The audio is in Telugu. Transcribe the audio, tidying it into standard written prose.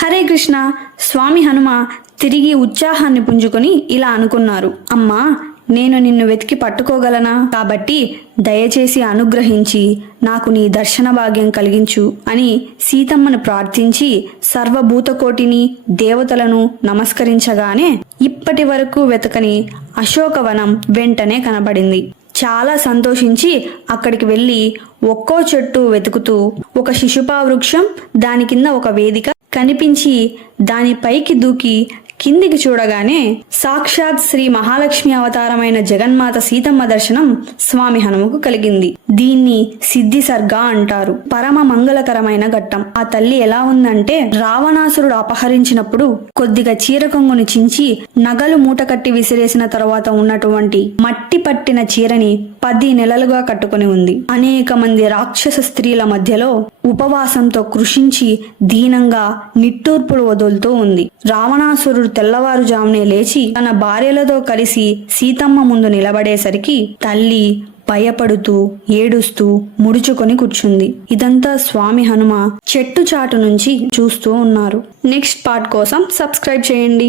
హరే కృష్ణ. స్వామి హనుమ తిరిగి ఉత్సాహాన్ని పుంజుకొని ఇలా అనుకున్నారు, అమ్మా నేను నిన్ను వెతికి పట్టుకోగలనా? కాబట్టి దయచేసి అనుగ్రహించి నాకు నీ దర్శన భాగ్యం కలిగించు అని సీతమ్మను ప్రార్థించి సర్వభూతకోటిని దేవతలను నమస్కరించగానే ఇప్పటి వరకు వెతకని అశోకవనం వెంటనే కనబడింది. చాలా సంతోషించి అక్కడికి వెళ్ళి ఒక్కో చెట్టు వెతుకుతూ ఒక శిశుపా వృక్షం, దాని కింద ఒక వేదిక కనిపించి దానిపైకి దూకి కిందికి చూడగానే సాక్షాత్ శ్రీ మహాలక్ష్మి అవతారమైన జగన్మాత సీతమ్మ దర్శనం స్వామి హనుమకు కలిగింది. దీన్ని సిద్ధి సర్గ అంటారు. పరమ మంగళకరమైన ఘట్టం. ఆ తల్లి ఎలా ఉందంటే, రావణాసురుడు అపహరించినప్పుడు కొద్దిగా చీర కొంగుని చించి నగలు మూటకట్టి విసిరేసిన తర్వాత ఉన్నటువంటి మట్టి పట్టిన చీరని 10 నెలలుగా కట్టుకుని ఉంది. అనేక మంది రాక్షస స్త్రీల మధ్యలో ఉపవాసంతో కృషించి దీనంగా నిట్టూర్పులు వదులుతూ ఉంది. రావణాసురుడు తెల్లవారుజామునే లేచి తన భార్యలతో కలిసి సీతమ్మ ముందు నిలబడేసరికి తల్లి భయపడుతూ ఏడుస్తూ ముడుచుకొని కూర్చుంది. ఇదంతా స్వామి హనుమ చెట్టు చాటు నుంచి చూస్తూ ఉన్నారు. నెక్స్ట్ పార్ట్ కోసం సబ్స్క్రైబ్ చేయండి.